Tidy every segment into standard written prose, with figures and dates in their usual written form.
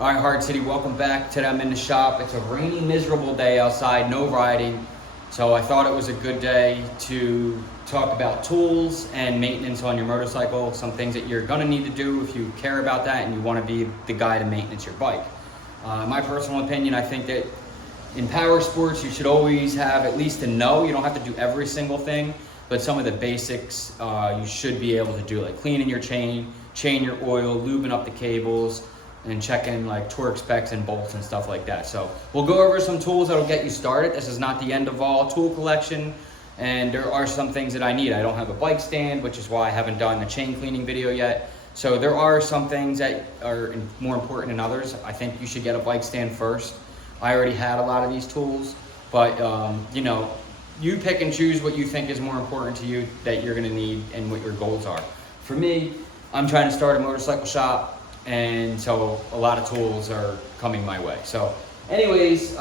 All right, Hard City, welcome back. Today I'm in the shop. It's a rainy, miserable day outside, no riding. So I thought it was a good day to talk about tools and maintenance on your motorcycle, some things that you're gonna need to do if you care about that and you wanna be the guy to maintenance your bike. My personal opinion, I think that in power sports, you should always have at least a know. You don't have to do every single thing, but some of the basics you should be able to do, like cleaning your chain your oil, lubing up the cables, and checking like torque specs and bolts and stuff like that. So we'll go over some tools that'll get you started. This is not the end of all tool collection, and there are some things that I need. I don't have a bike stand, which is why I haven't done the chain cleaning video yet. So there are some things that are more important than others. I think you should get a bike stand first. I already had a lot of these tools, but you know, you pick and choose what you think is more important to you that you're gonna need and what your goals are. For me, I'm trying to start a motorcycle shop, and so a lot of tools are coming my way. So anyways,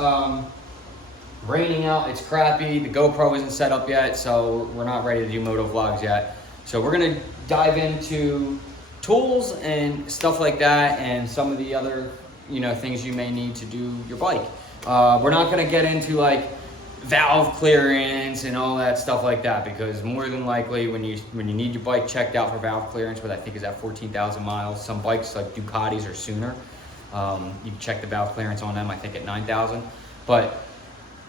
raining out, it's crappy. The GoPro isn't set up yet, so we're not ready to do Motovlogs yet. So we're gonna dive into tools and stuff like that, and some of the other things you may need to do your bike. We're not gonna get into like valve clearance and all that stuff like that, because more than likely when you need your bike checked out for valve clearance, what I think is at 14,000 miles, some bikes like Ducatis are sooner. You can check the valve clearance on them, I think at 9,000, but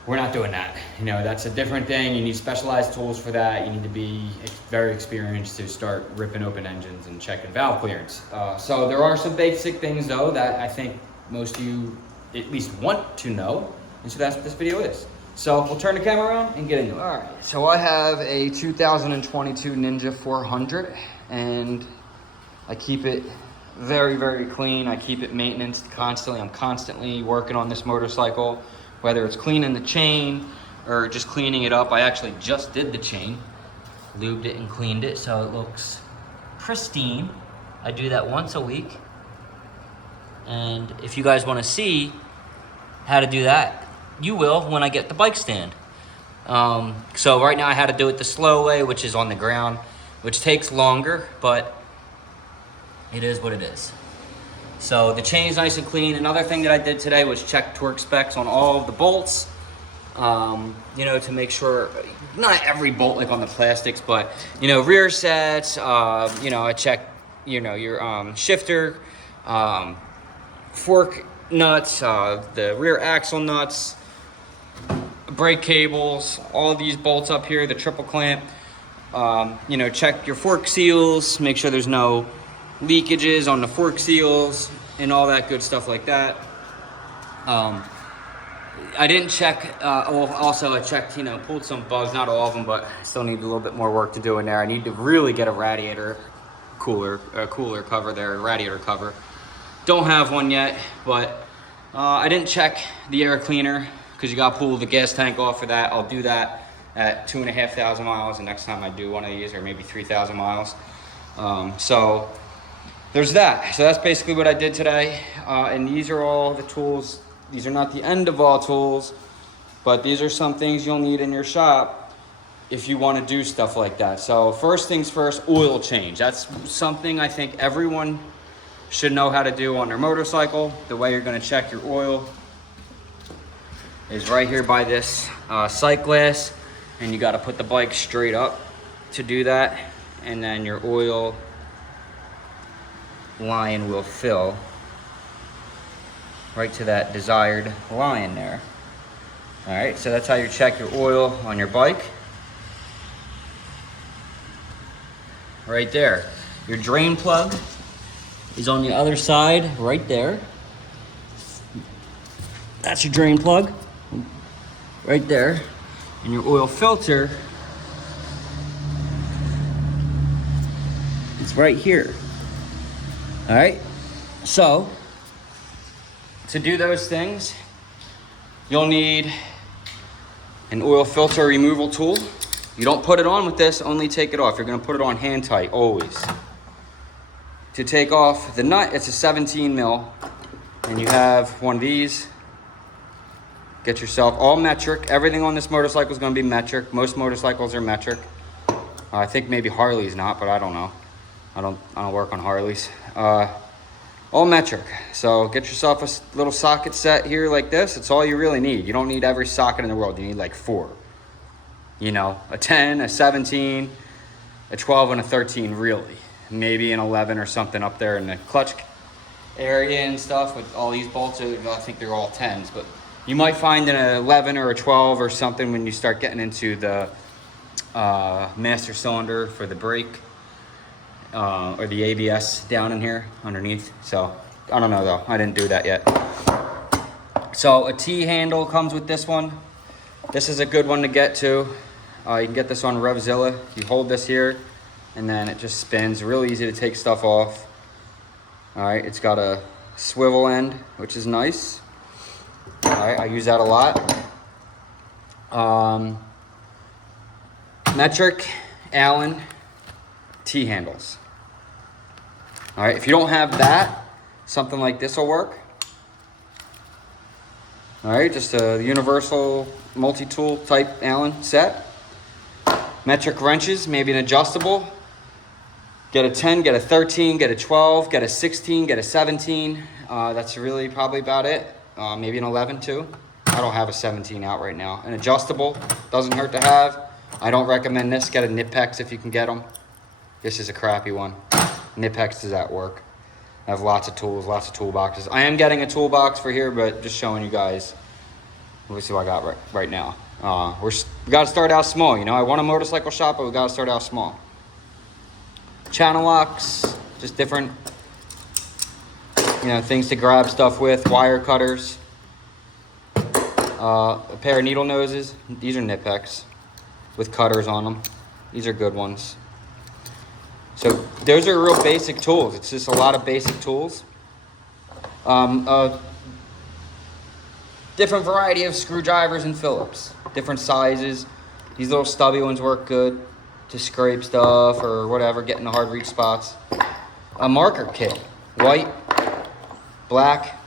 we're not doing that. That's a different thing. You need specialized tools for that. You need to be very experienced to start ripping open engines and checking valve clearance. So there are some basic things though that I think most of you at least want to know, and so that's what this video is. So we'll turn the camera around and get into it. All right, so I have a 2022 Ninja400, and I keep it very, very clean. I keep it maintenance constantly. I'm constantly working on this motorcycle, whether it's cleaning the chain or just cleaning it up. I actually just did the chain, lubed it and cleaned it so it looks pristine. I do that once a week. And if you guys want to see how to do that, you will when I get the bike stand. So right now I had to do it the slow way, which is on the ground, which takes longer, but it is what it is. So the chain's nice and clean. Another thing that I did today was check torque specs on all of the bolts, to make sure, not every bolt like on the plastics, but rear sets, I check, your shifter, fork nuts, the rear axle nuts, brake cables, all these bolts up here, the triple clamp, check your fork seals, make sure there's no leakages on the fork seals and all that good stuff like that. I didn't check, also I checked, pulled some bugs, not all of them, but I still need a little bit more work to do in there. I need to really get a radiator cooler cover there, radiator cover. Don't have one yet, but I didn't check the air cleaner because you got to pull the gas tank off for that. I'll do that at 2,500 miles the next time I do one of these, or maybe 3,000 miles. So there's that. So that's basically what I did today. And these are all the tools. These are not the end of all tools, but these are some things you'll need in your shop if you want to do stuff like that. So first things first, oil change. That's something I think everyone should know how to do on their motorcycle. The way you're going to check your oil is right here by this sight glass, and you got to put the bike straight up to do that, and then your oil line will fill right to that desired line there. All right, so that's how you check your oil on your bike. Right there. Your drain plug is on the other side right there. That's your drain plug right there. And your oil filter is right here. All right, so to do those things, you'll need an oil filter removal tool. You don't put it on with this, only take it off. You're gonna put it on hand tight, always. To take off the nut, it's a 17 mil, and you have one of these. Get yourself all metric. Everything on this motorcycle is gonna be metric. Most motorcycles are metric. I think maybe Harley's not, but I don't know. I don't work on Harleys. all metric. So get yourself a little socket set here like this. It's all you really need. You don't need every socket in the world. You need like 4. You know, a 10, a 17, a 12, and a 13 really. Maybe an 11 or something up there in the clutch area and stuff with all these bolts. I think they're all 10s, but you might find an 11 or a 12 or something when you start getting into the master cylinder for the brake or the ABS down in here underneath. So I don't know though, I didn't do that yet. So a T handle comes with this one. This is a good one to get to. You can get this on Revzilla. You hold this here and then it just spins. Real easy to take stuff off. All right, it's got a swivel end, which is nice. All right, I use that a lot. Metric, Allen, T-handles. All right, if you don't have that, something like this will work. All right, just a universal multi-tool type Allen set. Metric wrenches, maybe an adjustable. Get a 10, get a 13, get a 12, get a 16, get a 17. That's really probably about it. Maybe an 11 too. I don't have a 17 out right now. An adjustable, doesn't hurt to have. I don't recommend this. Get a Nipex if you can get them. This is a crappy one. Nipex does that work. I have lots of tools, lots of toolboxes. I am getting a toolbox for here, but just showing you guys. Let me see what I got right now. We got to start out small. You know, I want a motorcycle shop, but we got to start out small. Channel locks, just different, you know, things to grab stuff with. Wire cutters, a pair of needle noses. These are Nipex with cutters on them. These are good ones. So those are real basic tools. It's just a lot of basic tools. Different variety of screwdrivers and Phillips, different sizes. These little stubby ones work good to scrape stuff or whatever, get in the hard reach spots. A marker kit, white, black,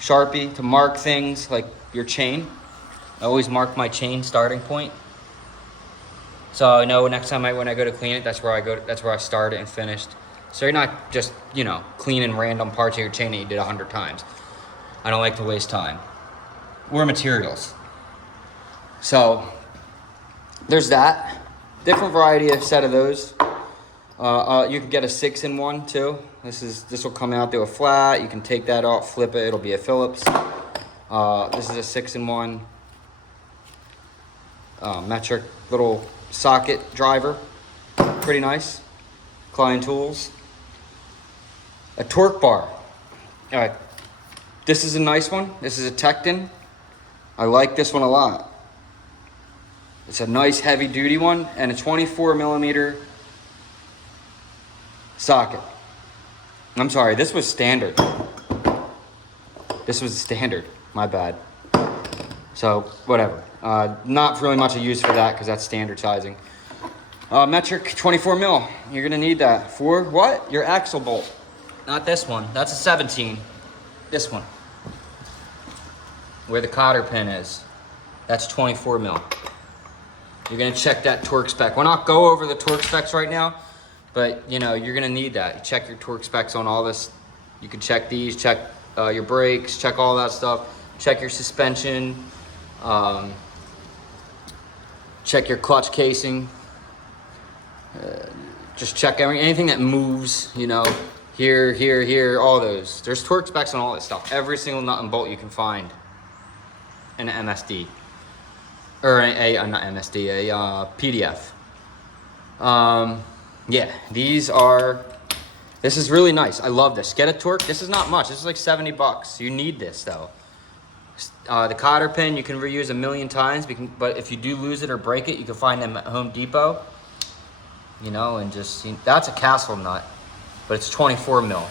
Sharpie to mark things like your chain. I always mark my chain starting point. So I know next time when I go to clean it, that's where I start it and finished. So you're not just, you know, cleaning random parts of your chain that you did 100 times. I don't like to waste time. Or materials. So there's that. Different variety of set of those. You can get a 6-in-1 too. This will come out, do a flat. You can take that off, flip it. It'll be a Phillips. This is a 6-in-1 metric little socket driver. Pretty nice. Klein Tools. A torque bar. All right. This is a nice one. This is a Tecton. I like this one a lot. It's a nice heavy duty one and a 24mm socket. I'm sorry, this was standard. This was standard, my bad. So whatever, not really much of use for that because that's standard sizing. Metric 24mm, you're gonna need that for what? Your axle bolt. Not this one, that's a 17. This one, where the cotter pin is. That's 24mm. You're gonna check that torque spec. We'll not go over the torque specs right now, but you know, you're gonna need that. You check your torque specs on all this. You can check these, check your brakes, check all that stuff. Check your suspension, check your clutch casing. Just check anything that moves, you know, here, all those. There's torque specs on all that stuff. Every single nut and bolt you can find in an MSD. Or not MSD, a PDF. Yeah, this is really nice. I love this. Get a torque. This is not much. This is like 70 bucks. You need this though. The cotter pin you can reuse a million times, but if you do lose it or break it, you can find them at Home Depot. You know, and just, that's a Castle nut, but it's 24mm.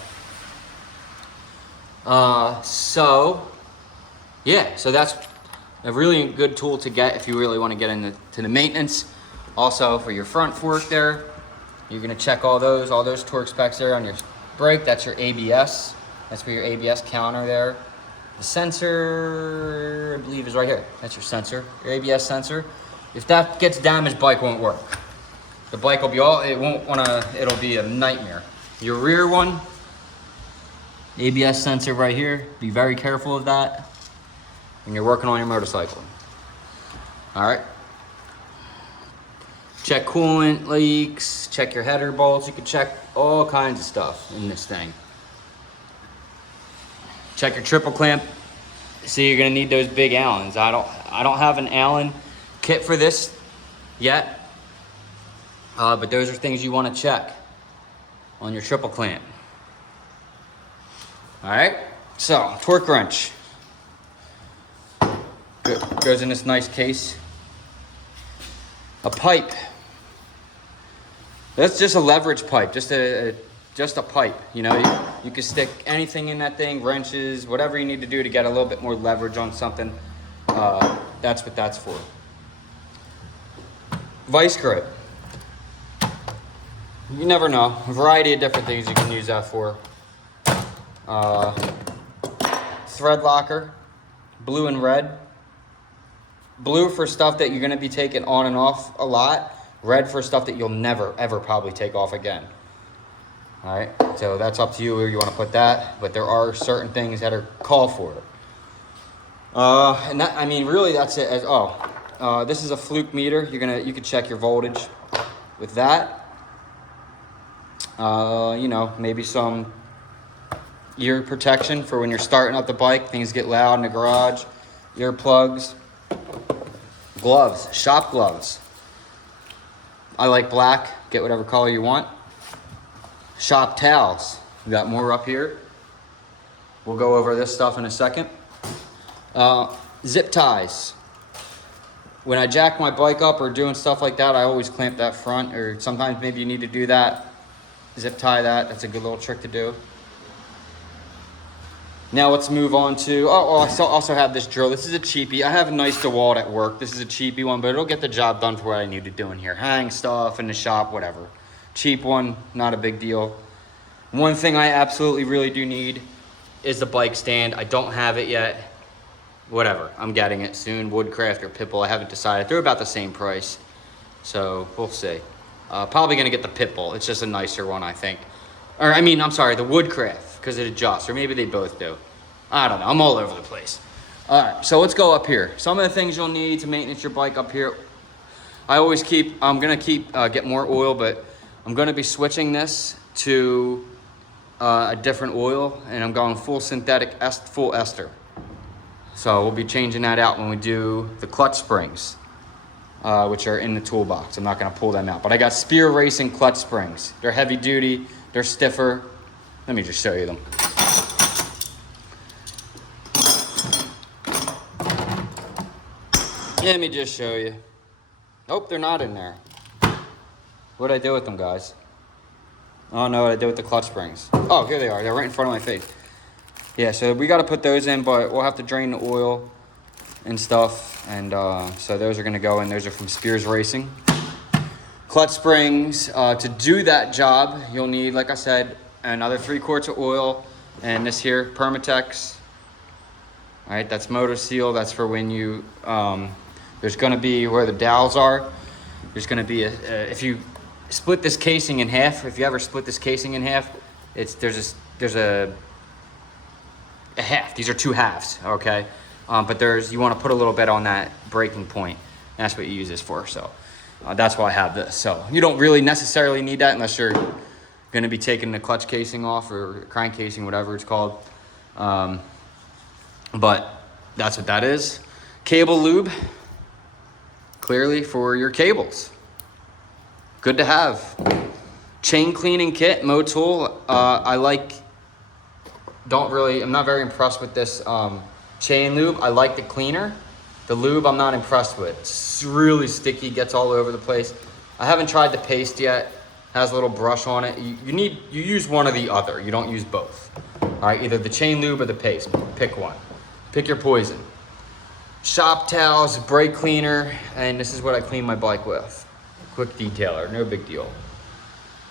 So that's a really good tool to get if you really want to get into the maintenance. Also for your front fork there, you're gonna check all those torque specs there on your brake. That's your ABS. That's for your ABS counter there. The sensor, I believe, is right here. That's your sensor, your ABS sensor. If that gets damaged, bike won't work. The bike will be it'll be a nightmare. Your rear one, ABS sensor right here. Be very careful of that when you're working on your motorcycle. All right. Check coolant leaks, check your header bolts. You can check all kinds of stuff in this thing. Check your triple clamp. So you're gonna need those big Allens. I don't have an Allen kit for this yet, but those are things you want to check on your triple clamp. All right, so torque wrench goes in this nice case. A pipe. That's just a leverage pipe, just a pipe. You know, you can stick anything in that thing, wrenches, whatever you need to do to get a little bit more leverage on something. That's what that's for. Vice grip. You never know. A variety of different things you can use that for. Thread locker, blue and red. Blue for stuff that you're gonna be taking on and off a lot. Red for stuff that you'll never, ever probably take off again. All right, so that's up to you where you wanna put that, but there are certain things that are called for it. And that, I mean, really that's it. This is a Fluke meter. You can check your voltage with that. You know, maybe some ear protection for when you're starting up the bike, things get loud in the garage, earplugs. Gloves, shop gloves. I like black, get whatever color you want. Shop towels, we got more up here. We'll go over this stuff in a second. Zip ties. When I jack my bike up or doing stuff like that, I always clamp that front, or sometimes maybe you need to do that. Zip tie that, that's a good little trick to do. Now let's move on to, I also have this drill. This is a cheapie. I have a nice DeWalt at work. This is a cheapie one, but it'll get the job done for what I need to do in here. Hang stuff in the shop, whatever. Cheap one, not a big deal. One thing I absolutely really do need is the bike stand. I don't have it yet. Whatever, I'm getting it soon. Woodcraft or Pitbull, I haven't decided. They're about the same price, so we'll see. Probably gonna get the Pitbull. It's just a nicer one, I think. Or I mean, I'm sorry, the Woodcraft, because it adjusts, or maybe they both do. I don't know, I'm all over the place. All right, so let's go up here. Some of the things you'll need to maintenance your bike up here. I'm gonna get more oil, but I'm gonna be switching this to a different oil, and I'm going full synthetic, full ester. So we'll be changing that out when we do the clutch springs, which are in the toolbox. I'm not gonna pull them out, but I got Spear Racing clutch springs. They're heavy duty. They're stiffer. Let me just show you them. Let me just show you. Nope, they're not in there. What'd I do with them, guys? Oh no, what I did with the clutch springs. Oh, here they are. They're right in front of my face. Yeah, so we got to put those in, but we'll have to drain the oil and stuff. And so those are going to go in. Those are from Spears Racing. Clutch springs, to do that job, you'll need, like I said, another 3 quarts of oil, and this here, Permatex. All right, that's Motor Seal. That's for when you, there's gonna be, where the dowels are, there's gonna be if you split this casing in half, if you ever split this casing in half, there's a half. These are 2 halves, okay? But you wanna put a little bit on that breaking point. That's what you use this for, so. That's why I have this. So you don't really necessarily need that unless you're going to be taking the clutch casing off, or crank casing, whatever it's called. But that's what that is. Cable lube, clearly for your cables. Good to have. Chain cleaning kit, Motul. I'm not very impressed with this chain lube. I like the cleaner. The lube I'm not impressed with. It's really sticky, gets all over the place. I haven't tried the paste yet. Has a little brush on it. You use one or the other. You don't use both. All right, either the chain lube or the paste. Pick one. Pick your poison. Shop towels, brake cleaner, and this is what I clean my bike with. Quick detailer, no big deal.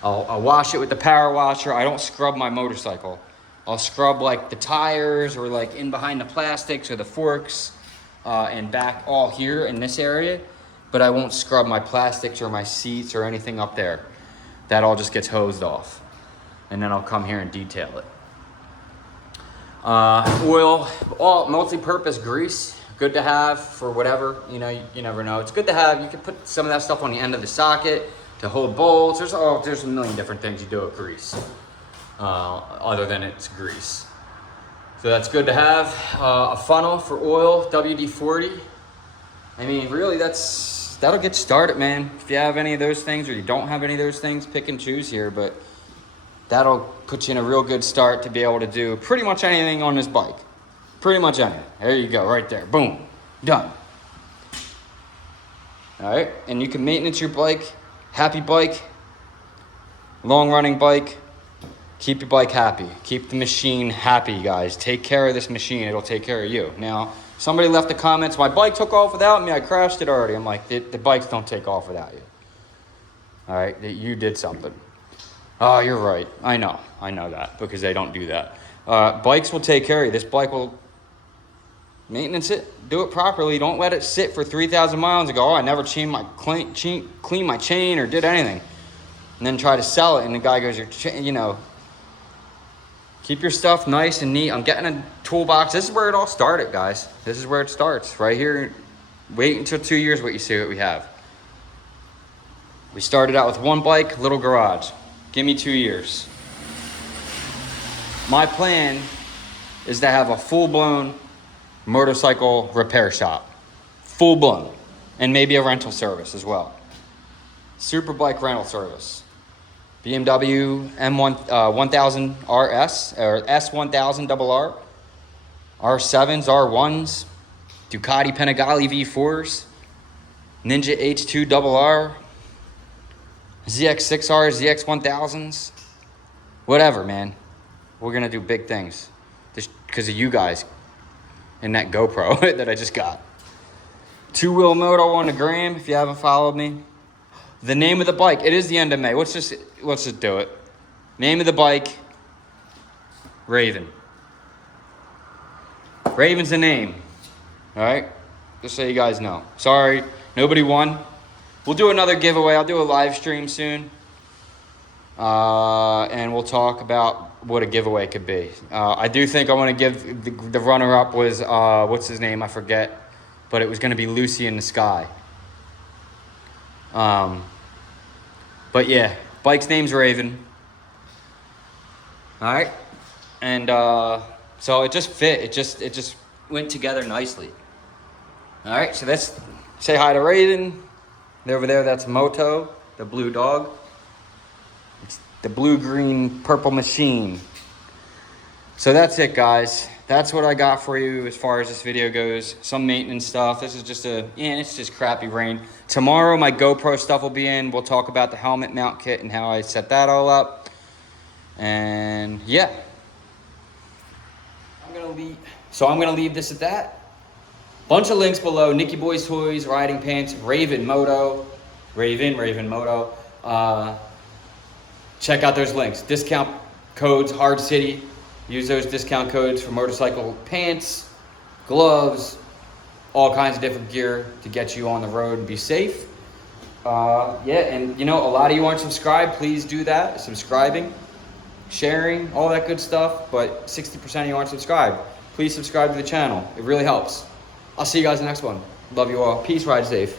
I'll wash it with the power washer. I don't scrub my motorcycle. I'll scrub like the tires, or like in behind the plastics or the forks. And back all here in this area, but I won't scrub my plastics or my seats or anything up there. That all just gets hosed off, and then I'll come here and detail it. Oil, all multi-purpose grease, good to have for whatever, you know, you never know. It's good to have. You can put some of that stuff on the end of the socket to hold bolts. There's a million different things you do with grease, other than it's grease. So that's good to have. A funnel for oil, WD-40. I mean, really, that'll get started, man. If you have any of those things or you don't have any of those things, pick and choose here, but that'll put you in a real good start to be able to do pretty much anything on this bike. Pretty much anything. There you go, right there. Boom. Done. All right, and you can maintenance your bike. Happy bike. Long-running bike. Keep your bike happy. Keep the machine happy, guys. Take care of this machine. It'll take care of you. Now, somebody left the comments, my bike took off without me. I crashed it already. I'm like, the bikes don't take off without you. All right, you did something. Oh, you're right. I know that because they don't do that. Bikes will take care of you. This bike will maintenance it, do it properly. Don't let it sit for 3,000 miles and go, oh, I never clean my chain or did anything. And then try to sell it and the guy goes, you know, keep your stuff nice and neat. I'm getting a toolbox. This is where it all started, guys. This is where it starts, right here. Wait until 2 years what you see what we have. We started out with one bike, little garage. Give me 2 years. My plan is to have a full-blown motorcycle repair shop. Full-blown. And maybe a rental service as well. Super bike rental service. BMW M1 1000 RS or S1000 RR, R7s, R1s, Ducati Panigale V4s, Ninja H2 RR, ZX6R, ZX1000s, whatever, man. We're gonna do big things just because of you guys and that GoPro that I just got. 2-wheel moto on the gram if you haven't followed me. The name of the bike, it is the end of May. Let's just do it. Name of the bike, Raven. Raven's the name. All right, just so you guys know. Sorry, nobody won. We'll do another giveaway. I'll do a live stream soon. And we'll talk about what a giveaway could be. I do think I want to give the runner-up was, what's his name? I forget. But it was going to be Lucy in the Sky. But yeah, bike's name's Raven. All right. And so it just fit. It just went together nicely. All right, so let's say hi to Raven. Over there, that's Moto, the blue dog. It's the blue, green, purple machine. So that's it, guys. That's what I got for you as far as this video goes. Some maintenance stuff. This is just it's just crappy rain. Tomorrow, my GoPro stuff will be in. We'll talk about the helmet mount kit and how I set that all up. And yeah. I'm gonna leave this at that. Bunch of links below. Nicky Boys Toys, riding pants, Raven Moto. Check out those links. Discount codes, Hard City. Use those discount codes for motorcycle pants, gloves, all kinds of different gear to get you on the road and be safe. Yeah, and you know, a lot of you aren't subscribed. Please do that. Subscribing, sharing, all that good stuff. But 60% of you aren't subscribed. Please subscribe to the channel. It really helps. I'll see you guys in the next one. Love you all. Peace, ride safe.